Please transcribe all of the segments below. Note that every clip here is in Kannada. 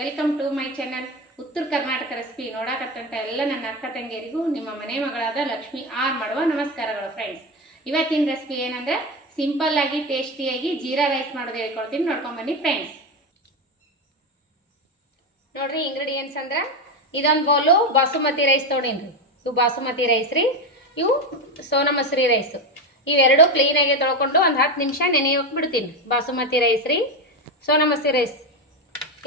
ವೆಲ್ಕಮ್ ಟು ಮೈ ಚಾನಲ್ ಉತ್ತರ ಕರ್ನಾಟಕ ರೆಸಿಪಿ ನೋಡಕತ್ತಂತ ಎಲ್ಲ ನನ್ನ ಅಕ್ಕ ತಂಗಿಯರಿಗೂ ನಿಮ್ಮ ಮನೆ ಮಗಳಾದ ಲಕ್ಷ್ಮಿ ಆರ್ ಮಾಡುವ ನಮಸ್ಕಾರಗಳು ಫ್ರೆಂಡ್ಸ್. ಇವತ್ತಿನ ರೆಸಿಪಿ ಏನಂದ್ರೆ ಸಿಂಪಲ್ ಆಗಿ ಟೇಸ್ಟಿಯಾಗಿ ಜೀರಾ ರೈಸ್ ಮಾಡೋದು ಹೇಳ್ಕೊಡ್ತೀನಿ, ನೋಡ್ಕೊಂಡ್ ಬನ್ನಿ ಫ್ರೆಂಡ್ಸ್. ನೋಡ್ರಿ ಇಂಗ್ರೀಡಿಯೆಂಟ್ಸ್ ಅಂದ್ರೆ ಇದೊಂದು ಬೌಲು ಬಾಸುಮತಿ ರೈಸ್ ತೊಗೊಂಡಿನ್ರಿ. ಇವು ಬಾಸುಮತಿ ರೈಸ್ ರೀ, ಇವು ಸೋನಾ ಮಸೂರಿ ರೈಸ್. ಇವೆರಡು ಕ್ಲೀನಾಗಿ ತೊಳ್ಕೊಂಡು ಒಂದು 10 ನಿಮಿಷ ನೆನೆಯೋಕೆ ಬಿಡ್ತೀನಿ. ಬಾಸುಮತಿ ರೈಸ್ ರೀ, ಸೋನಾ ಮಸೂರಿ ರೈಸ್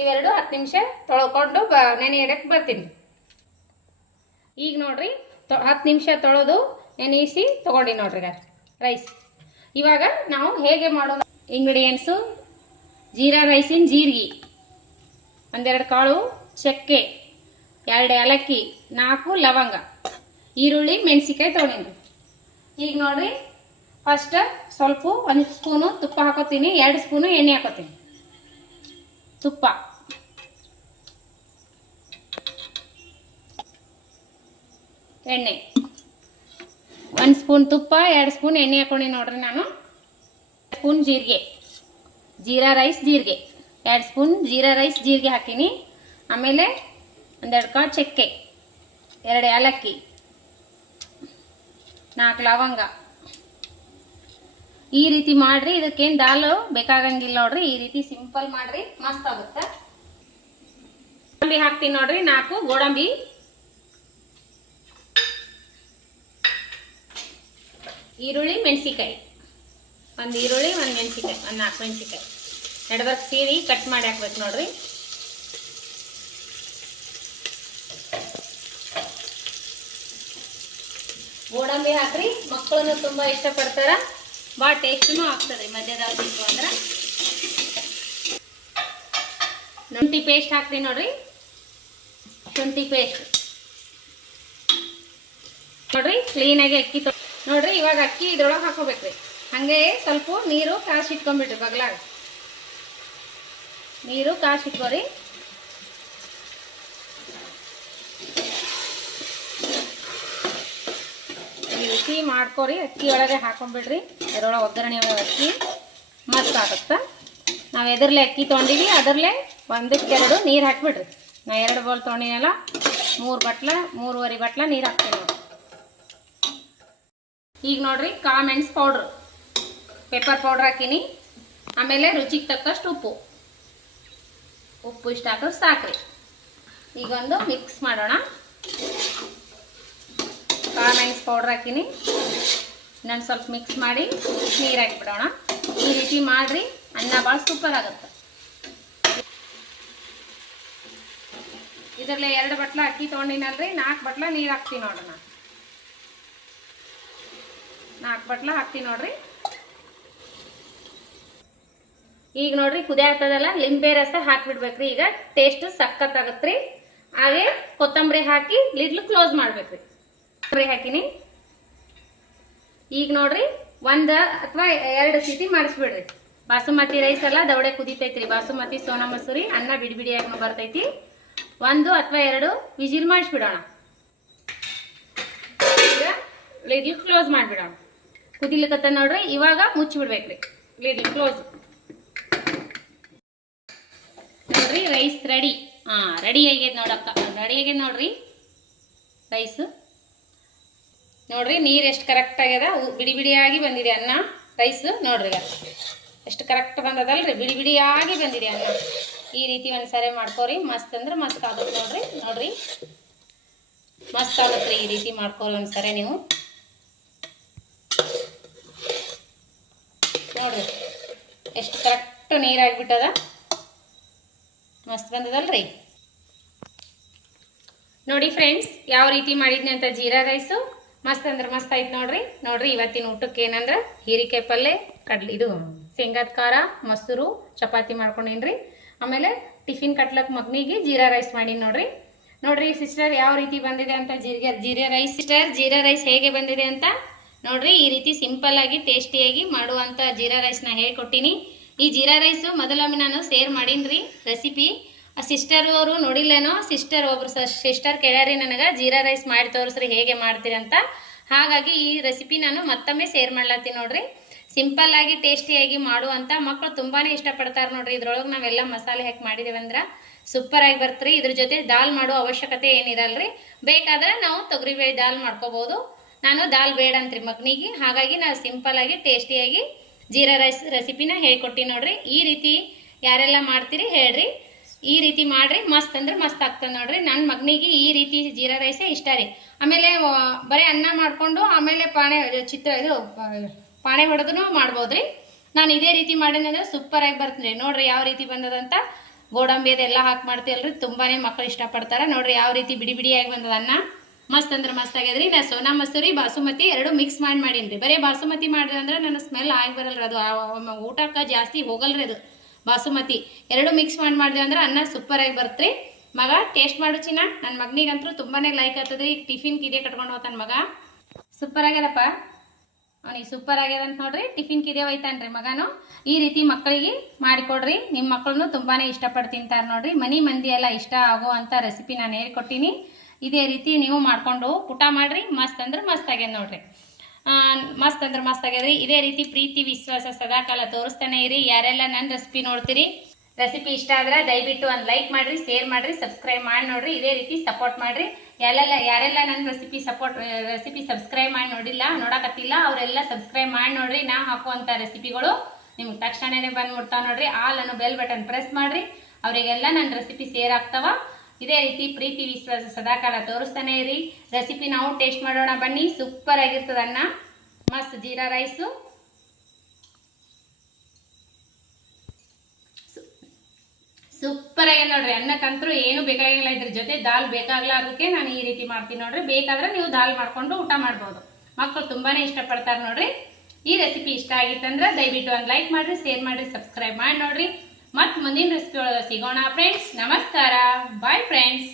ಇವೆರಡು 10 ನಿಮಿಷ ತೊಳ್ಕೊಂಡು ನೆನೆ ಇಡಕ್ಕೆ ಬರ್ತೀನಿ. ಈಗ ನೋಡ್ರಿ 10 ನಿಮಿಷ ತೊಳೆದು ನೆನೆಸಿ ತೊಗೊಂಡಿ ನೋಡ್ರಿ ರೈಸ್. ಇವಾಗ ನಾವು ಹೇಗೆ ಮಾಡೋದು ಇಂಗ್ರೀಡಿಯೆಂಟ್ಸು: ಜೀರಾ ರೈಸಿನ ಜೀರಿಗೆ, 1-2 ಕಾಳು ಚಕ್ಕೆ, 2 ಏಲಕ್ಕಿ, 4 ಲವಂಗ, ಈರುಳ್ಳಿ, ಮೆಣಸಿಕಾಯಿ ತೊಗೊಂಡಿನಿ. ಈಗ ನೋಡ್ರಿ ಫಸ್ಟ್ ಸ್ವಲ್ಪ 1 ಸ್ಪೂನು ತುಪ್ಪ ಹಾಕೋತೀನಿ, 2 ಸ್ಪೂನು ಎಣ್ಣೆ ಹಾಕೋತೀನಿ. ತುಪ್ಪ, ಎಣ್ಣೆ, 1 ಸ್ಪೂನ್ ತುಪ್ಪ, 2 ಸ್ಪೂನ್ ಎಣ್ಣೆ ಹಾಕೊಂಡಿ ನೋಡ್ರಿ. ನಾನು 1 ಸ್ಪೂನ್ ಜೀರಿಗೆ, ಜೀರಾ ರೈಸ್ ಜೀರಿಗೆ, 2 ಸ್ಪೂನ್ ಜೀರಾ ರೈಸ್ ಜೀರಿಗೆ ಹಾಕೀನಿ. ಆಮೇಲೆ 1-2 ಕಾಳು ಚಕ್ಕೆ, 2 ಏಲಕ್ಕಿ, 4 ಲವಂಗ. ಈ ರೀತಿ ಮಾಡ್ರಿ, ಇದಕ್ಕೇನು ದಾಲ್ ಬೇಕಾಗಂಗಿಲ್ಲ ನೋಡ್ರಿ. ಈ ರೀತಿ ಸಿಂಪಲ್ ಮಾಡ್ರಿ, ಮಸ್ತ್ ಆಗುತ್ತೆ. ಗೋಡಂಬಿ ಹಾಕ್ತೀನಿ ನೋಡ್ರಿ, 4 ಗೋಡಂಬಿ, ಈರುಳ್ಳಿ, ಮೆಣಸಿಕಾಯಿ, 1 ಈರುಳ್ಳಿ, 1 ಮೆಣಸಿಕಾಯಿ, 4 ಮೆಣಸಿಕಾಯಿ ನಡುವರ್ಕ್ ಸೀರಿ ಕಟ್ ಮಾಡಿ ಹಾಕ್ಬೇಕು ನೋಡ್ರಿ. ಗೋಡಂಬಿ ಹಾಕ್ರಿ, ಮಕ್ಕಳನ್ನು ತುಂಬಾ ಇಷ್ಟಪಡ್ತಾರ, ಭಾಳ ಟೇಸ್ಟೂ ಆಗ್ತದೆ ಮಧ್ಯದಾಗ ತಿಂತು ಅಂದ್ರೆ. ಶುಂಠಿ ಪೇಸ್ಟ್ ಹಾಕ್ತೀನಿ ನೋಡ್ರಿ, ಶುಂಠಿ ಪೇಸ್ಟ್ ನೋಡ್ರಿ. ಕ್ಲೀನಾಗಿ ಅಕ್ಕಿ ನೋಡ್ರಿ. ಇವಾಗ ಅಕ್ಕಿ ಇದ್ರೊಳಗೆ ಹಾಕೋಬೇಕ್ರಿ. ಹಂಗೆ ಸ್ವಲ್ಪ ನೀರು ಕಾಸಿಟ್ಕೊಂಡ್ಬಿಡ್ರಿ, ಬಗ್ಲಾಗ ನೀರು ಕಾಸಿಟ್ಕೋರಿ. ಈ ರೀತಿ ಮಾಡ್ಕೊರಿ, ಅಕ್ಕಿ ಒಳಗೆ ಹಾಕೊಂಡ್ಬಿಡ್ರಿ. ಅದರೊಳಗೆ ಒಗ್ಗರಣೆ ಅಕ್ಕಿ ಮಸ್ತ್ ಆಗುತ್ತೆ. ನಾವು ಎದರ್ಲೆ ಅಕ್ಕಿ ತೊಗೊಂಡಿವಿ ಅದರಲ್ಲೇ 1-2 ನೀರು ಹಾಕಿಬಿಡ್ರಿ. ನಾ 2 ಬೌಲ್ ತೊಗೊಂಡಿನಲ್ಲ, 3-3.5 ಬಟ್ಲ ನೀರು ಹಾಕ್ತೀನಿ ನೋಡ್ರಿ. ಈಗ ನೋಡ್ರಿ ಕಾಳು ಮೆಣಸು ಪೌಡ್ರು, ಪೆಪ್ಪರ್ ಪೌಡ್ರ್ ಹಾಕೀನಿ. ಆಮೇಲೆ ರುಚಿಗೆ ತಕ್ಕಷ್ಟು ಉಪ್ಪು ಇಷ್ಟು ಹಾಕಿದ್ರೆ ಸಾಕ್ರಿ. ಈಗ ಒಂದು ಮಿಕ್ಸ್ ಮಾಡೋಣ. ಕಾಳು ಮೆಣಸು ಪೌಡ್ರ್ ಹಾಕೀನಿ, ಇನ್ನೊಂದು ಸ್ವಲ್ಪ ಮಿಕ್ಸ್ ಮಾಡಿ ನೀರು ಹಾಕಿಬಿಡೋಣ. ಈ ರೀತಿ ಮಾಡಿರಿ, ಅನ್ನ ಭಾಳ ಸೂಪರ್ ಆಗುತ್ತೆ. ಇದರಲ್ಲೇ 2 ಬಟ್ಲ ಅಕ್ಕಿ ತೊಗೊಂಡಿನಲ್ರಿ, 4 ಬಟ್ಲ ನೀರು ಹಾಕ್ತೀನಿ ನೋಡ್ರಿ. ನಾನು 4 ಬಟ್ಲ ಹಾಕ್ತೀನಿ ನೋಡ್ರಿ. ಈಗ ನೋಡ್ರಿ ಕುದಿ ಆಗ್ತದಲ್ಲ, ಲಿಂಬೆ ರಸ ಹಾಕಿಬಿಡ್ಬೇಕ್ರಿ. ಈಗ ಟೇಸ್ಟ್ ಸಖತ್ತಾಗತ್ರಿ. ಹಾಗೆ ಕೊತ್ತಂಬರಿ ಹಾಕಿ ಲಿಡ್ಲು ಕ್ಲೋಸ್ ಮಾಡ್ಬೇಕ್ರಿ. ಕೊತ್ತಂಬರಿ ಹಾಕಿನಿ. ಈಗ ನೋಡ್ರಿ 1 ಅಥವಾ 2 ಸೀಟಿ ಮಾಡಿಸ್ಬಿಡ್ರಿ. ಬಾಸುಮತಿ ರೈಸ್ ಎಲ್ಲ ದವಡೆ ಕುದಿತೈತ್ರಿ. ಬಾಸುಮತಿ ಸೋನಾ ಮಸೂರಿ ಅನ್ನ ಬಿಡಿ ಬಿಡಿಯಾಗಿ ಬರ್ತೈತಿ. 1 ಅಥವಾ 2 ವಿಜಿಲ್ ಮಾಡಿಸ್ಬಿಡೋಣ. ಈಗ ಲಿಡ್ಲು ಕ್ಲೋಸ್ ಮಾಡಿಬಿಡೋಣ. ಕುದಿಲಿಕ್ಕತ್ತ ನೋಡ್ರಿ. ಇವಾಗ ಮುಚ್ಚಿಬಿಡ್ಬೇಕ್ರಿ, ಲಿಡ್ಲು ಕ್ಲೋಸ್. ನೋಡ್ರಿ ರೈಸ್ ರೆಡಿ. ರೆಡಿ ಆಗೈತೆ ನೋಡಕ್ಕ, ರೆಡಿ ಆಗೈತೆ ನೋಡ್ರಿ ರೈಸ್. ನೋಡ್ರಿ ನೀರು ಎಷ್ಟು ಕರೆಕ್ಟ್ ಆಗ್ಯದ, ಬಿಡಿ ಬಿಡಿಯಾಗಿ ಬಂದಿದೆ ಅನ್ನ ರೈಸ್. ನೋಡ್ರಿ ಎಷ್ಟು ಕರೆಕ್ಟ್ ಬಂದದಲ್ರಿ, ಬಿಡಿ ಬಿಡಿಯಾಗಿ ಬಂದಿದೆ ಅನ್ನ. ಈ ರೀತಿ ಒಂದ್ಸರಿ ಮಾಡ್ಕೋರಿ, ಮಸ್ತ್ ಅಂದ್ರೆ ಮಸ್ತ್ ಆಗುತ್ತೆ ನೋಡ್ರಿ. ನೋಡ್ರಿ ಮಸ್ತ್ ಆಗುತ್ತೆ ಈ ರೀತಿ ಮಾಡ್ಕೋರಿ ಒಂದ್ಸರಿ ನೀವು. ನೋಡ್ರಿ ಎಷ್ಟು ಕರೆಕ್ಟ್ ನೀರಾಗಿಬಿಟ್ಟದ, ಮಸ್ತ್ ಬಂದದಲ್ರಿ. ನೋಡಿ ಫ್ರೆಂಡ್ಸ್, ಯಾವ ರೀತಿ ಮಾಡಿದ್ನಿ ಅಂತ ಜೀರಾ ರೈಸು. ಮಸ್ತ್ ಅಂದ್ರೆ ಮಸ್ತ್ ಆಯ್ತು ನೋಡ್ರಿ. ನೋಡ್ರಿ ಇವತ್ತಿನ ಊಟಕ್ಕೆ ಏನಂದ್ರೆ ಹೀರಿಕಾಯಿ ಪಲ್ಯ, ಇದು ಶೇಂಗಾದ ಖಾರ, ಮೊಸರು, ಚಪಾತಿ ಮಾಡ್ಕೊಂಡೇನ್ರಿ. ಆಮೇಲೆ ಟಿಫಿನ್ ಕಟ್ಲಕ್ ಮಗನಿಗೆ ಜೀರಾ ರೈಸ್ ಮಾಡೀನಿ ನೋಡ್ರಿ. ನೋಡ್ರಿ ಸಿಸ್ಟರ್ ಯಾವ ರೀತಿ ಬಂದಿದೆ ಅಂತ jeera rice. Sister jeera rice ಹೇಗೆ ಬಂದಿದೆ ಅಂತ ನೋಡ್ರಿ. ಈ ರೀತಿ ಸಿಂಪಲ್ ಆಗಿ ಟೇಸ್ಟಿಯಾಗಿ ಮಾಡುವಂಥ ಜೀರಾ ರೈಸ್ನ ಹೇಳ್ಕೊಟ್ಟಿನಿ. ಈ ಜೀರಾ ರೈಸು ಮೊದಲೊಮ್ಮೆ ನಾನು ಶೇರ್ ಮಾಡೀನಿ ರೆಸಿಪಿ. ಆ ಸಿಸ್ಟರ್ ಅವರು ನೋಡಿಲ್ಲೇನೋ, ಒಬ್ರು ಸಿಸ್ಟರ್ ಕೇಳ್ಯಾರಿ ನನಗೆ ಜೀರಾ ರೈಸ್ ಮಾಡಿ ತೋರಿಸ್ರಿ ಹೇಗೆ ಮಾಡ್ತೀರಿ ಅಂತ. ಹಾಗಾಗಿ ಈ ರೆಸಿಪಿ ನಾನು ಮತ್ತೊಮ್ಮೆ ಶೇರ್ ಮಾಡ್ಲತ್ತೀನಿ ನೋಡ್ರಿ. ಸಿಂಪಲ್ ಆಗಿ ಟೇಸ್ಟಿಯಾಗಿ ಮಾಡುವಂಥ ಮಕ್ಕಳು ತುಂಬಾ ಇಷ್ಟಪಡ್ತಾರೆ ನೋಡ್ರಿ. ಇದ್ರೊಳಗೆ ನಾವೆಲ್ಲ ಮಸಾಲೆ ಹಾಕಿ ಮಾಡಿದೇವೆ ಅಂದ್ರೆ ಸೂಪರ್ ಆಗಿ ಬರ್ತ್ರಿ. ಇದ್ರ ಜೊತೆ ದಾಲ್ ಮಾಡೋ ಅವಶ್ಯಕತೆ ಏನಿರಲ್ರಿ. ಬೇಕಾದ್ರೆ ನಾವು ತೊಗರಿಬೇಳೆ ದಾಲ್ ಮಾಡ್ಕೋಬಹುದು. ನಾನು ದಾಲ್ ಬೇಡ ಅಂತ್ರಿ ಮಗನಿಗೆ, ಹಾಗಾಗಿ ನಾವು ಸಿಂಪಲ್ ಆಗಿ ಟೇಸ್ಟಿಯಾಗಿ ಜೀರಾ ರೈಸ್ ರೆಸಿಪಿನ ಹೇಳ್ಕೊಟ್ಟಿನಿ ನೋಡ್ರಿ. ಈ ರೀತಿ ಯಾರೆಲ್ಲ ಮಾಡ್ತೀರಿ ಹೇಳ್ರಿ, ಈ ರೀತಿ ಮಾಡ್ರಿ, ಮಸ್ತ್ ಅಂದ್ರೆ ಮಸ್ತ್ ಆಗ್ತದೆ ನೋಡ್ರಿ. ನನ್ನ ಮಗನಿಗೆ ಈ ರೀತಿ ಜೀರಾ ರೈಸೇ ಇಷ್ಟ ರೀ. ಆಮೇಲೆ ಬರೀ ಅನ್ನ ಮಾಡಿಕೊಂಡು ಆಮೇಲೆ ಪಾಣೆ ಹೊಡೆದು ಮಾಡ್ಬೋದ್ರಿ. ನಾನು ಇದೇ ರೀತಿ ಮಾಡಿದ್ರೆ ಸೂಪರ್ ಆಗಿ ಬರ್ತೀನಿ ನೋಡ್ರಿ. ಯಾವ ರೀತಿ ಬಂದದಂತ ಗೋಡಂಬಿ ಅದೆಲ್ಲ ಹಾಕಿ ಮಾಡ್ತೀವಲ್ರಿ, ತುಂಬಾನೇ ಮಕ್ಕಳು ಇಷ್ಟಪಡ್ತಾರೆ ನೋಡ್ರಿ. ಯಾವ ರೀತಿ ಬಿಡಿ ಬಿಡಿಯಾಗಿ ಬಂದದ ಅನ್ನ, ಮಸ್ತ್ ಅಂದ್ರೆ ಮಸ್ತ್ ಆಗ್ಯದ್ರಿ. ನಾ ಸೋನಾ ಮಸೂರಿ ಬಾಸುಮತಿ ಎರಡು ಮಿಕ್ಸ್ ಮಾಡೀನಿ. ಬರೀ ಬಾಸುಮತಿ ಮಾಡಿದ್ರೆ ಅಂದ್ರೆ ನನ್ನ ಸ್ಮೆಲ್ ಆಗಿ ಬರಲ್ರಿ, ಅದು ಊಟಕ್ಕೆ ಜಾಸ್ತಿ ಹೋಗಲ್ರಿ. ಅದು ಬಾಸುಮತಿ ಎರಡು ಮಿಕ್ಸ್ ಮಾಡಿದೆ ಅಂದ್ರೆ ಅನ್ನ ಸೂಪರ್ ಆಗಿ ಬರ್ತ್ರಿ. ಮಗ ಟೇಸ್ಟ್ ಮಾಡು ಚಿನ್ನ. ನನ್ನ ಮಗನಿಗಂತೂ ತುಂಬಾನೇ ಲೈಕ್ ಆಗ್ತದ್ರಿ. ಟಿಫಿನ್ ಕಿದೆ ಕಟ್ಕೊಂಡು ಹೋಗ್ತಾನೆ ಮಗ. ಸೂಪರ್ ಆಗ್ಯದಪ್ಪ, ಅವನಿಗೆ ಸೂಪರ್ ಆಗ್ಯದ ಅಂತ ನೋಡ್ರಿ. ಟಿಫಿನ್ ಕಿದೆ ಒಯ್ತಾನ್ರಿ ಮಗನು. ಈ ರೀತಿ ಮಕ್ಕಳಿಗೆ ಮಾಡಿಕೊಡ್ರಿ, ನಿಮ್ಮ ಮಕ್ಕಳನ್ನು ತುಂಬಾನೇ ಇಷ್ಟಪಟ್ಟು ತಿಂತಾರೆ ನೋಡ್ರಿ. ಮನಿ ಮಂದಿ ಎಲ್ಲ ಇಷ್ಟ ಆಗುವಂಥ ರೆಸಿಪಿ ನಾನು ಹೇಳ್ಕೊಟ್ಟಿನಿ. ಇದೇ ರೀತಿ ನೀವು ಮಾಡ್ಕೊಂಡು ಊಟ ಮಾಡ್ರಿ. ಮಸ್ತ್ ಅಂದ್ರೆ ಮಸ್ತ್ ಆಗ್ಯದ ನೋಡ್ರಿ. ಮಸ್ತ್ ಅಂದ್ರೆ ಮಸ್ತ್ ಆಗ್ಯದ್ರಿ. ಇದೇ ರೀತಿ ಪ್ರೀತಿ ವಿಶ್ವಾಸ ಸದಾಕಾಲ ತೋರಿಸ್ತಾನೆ ಇರಿ. ಯಾರೆಲ್ಲ ನನ್ನ ರೆಸಿಪಿ ನೋಡ್ತೀರಿ, ರೆಸಿಪಿ ಇಷ್ಟ ಆದ್ರೆ ದಯವಿಟ್ಟು ಒಂದು ಲೈಕ್ ಮಾಡ್ರಿ, ಶೇರ್ ಮಾಡ್ರಿ, ಸಬ್ಸ್ಕ್ರೈಬ್ ಮಾಡಿ ನೋಡ್ರಿ. ಇದೇ ರೀತಿ ಸಪೋರ್ಟ್ ಮಾಡ್ರಿ. ಯಾರೆಲ್ಲ ನನ್ನ ರೆಸಿಪಿ ಸಬ್ಸ್ಕ್ರೈಬ್ ಮಾಡಿ ನೋಡಕತ್ತಿಲ್ಲ ಅವರೆಲ್ಲ ಸಬ್ಸ್ಕ್ರೈಬ್ ಮಾಡಿ ನೋಡ್ರಿ. ನಾ ಹಾಕುವಂಥ ರೆಸಿಪಿಗಳು ನಿಮ್ಗೆ ತಕ್ಷಣನೇ ಬಂದ್ಬಿಡ್ತಾವ ನೋಡ್ರಿ. ಆಲ್ ಅನ್ನೋ ಬೆಲ್ ಬಟನ್ ಪ್ರೆಸ್ ಮಾಡ್ರಿ, ಅವರಿಗೆಲ್ಲ ನನ್ನ ರೆಸಿಪಿ ಶೇರ್ ಆಗ್ತಾವ. ಇದೇ ರೀತಿ ಪ್ರೀತಿ ವಿಶ್ವಾಸ ಸದಾಕಾಲ ತೋರಿಸ್ತಾನೆ ಇರಿ. ರೆಸಿಪಿ ನಾವು ಟೇಸ್ಟ್ ಮಾಡೋಣ ಬನ್ನಿ. ಸೂಪರ್ ಆಗಿರ್ತದ ಅನ್ನ, ಮಸ್ತ್ ಜೀರಾ ರೈಸು ಸೂಪರ್ ಆಗಿ ನೋಡ್ರಿ. ಅನ್ನಕ್ಕಂತರೂ ಏನು ಬೇಕಾಗಿಲ್ಲ, ಇದ್ರ ಜೊತೆ ದಾಲ್ ಬೇಕಾಗ್ಲಾರ್ದಕ್ಕೆ ನಾನು ಈ ರೀತಿ ಮಾಡ್ತೀನಿ ನೋಡ್ರಿ. ಬೇಕಾದ್ರೆ ನೀವು ದಾಲ್ ಮಾಡ್ಕೊಂಡು ಊಟ ಮಾಡ್ಬೋದು. ಮಕ್ಕಳು ತುಂಬಾನೇ ಇಷ್ಟಪಡ್ತಾರೆ ನೋಡ್ರಿ. ಈ ರೆಸಿಪಿ ಇಷ್ಟ ಆಗಿತ್ತಂದ್ರೆ ದಯವಿಟ್ಟು ಒಂದು ಲೈಕ್ ಮಾಡ್ರಿ, ಶೇರ್ ಮಾಡ್ರಿ, ಸಬ್ಸ್ಕ್ರೈಬ್ ಮಾಡಿ ನೋಡ್ರಿ. ಮತ್ತೆ ಮುಂದಿನ ರೆಸಿಪಿ ಒಳಗೆ ಸಿಗೋಣ ಫ್ರೆಂಡ್ಸ್. ನಮಸ್ಕಾರ, ಬಾಯ್ ಫ್ರೆಂಡ್ಸ್.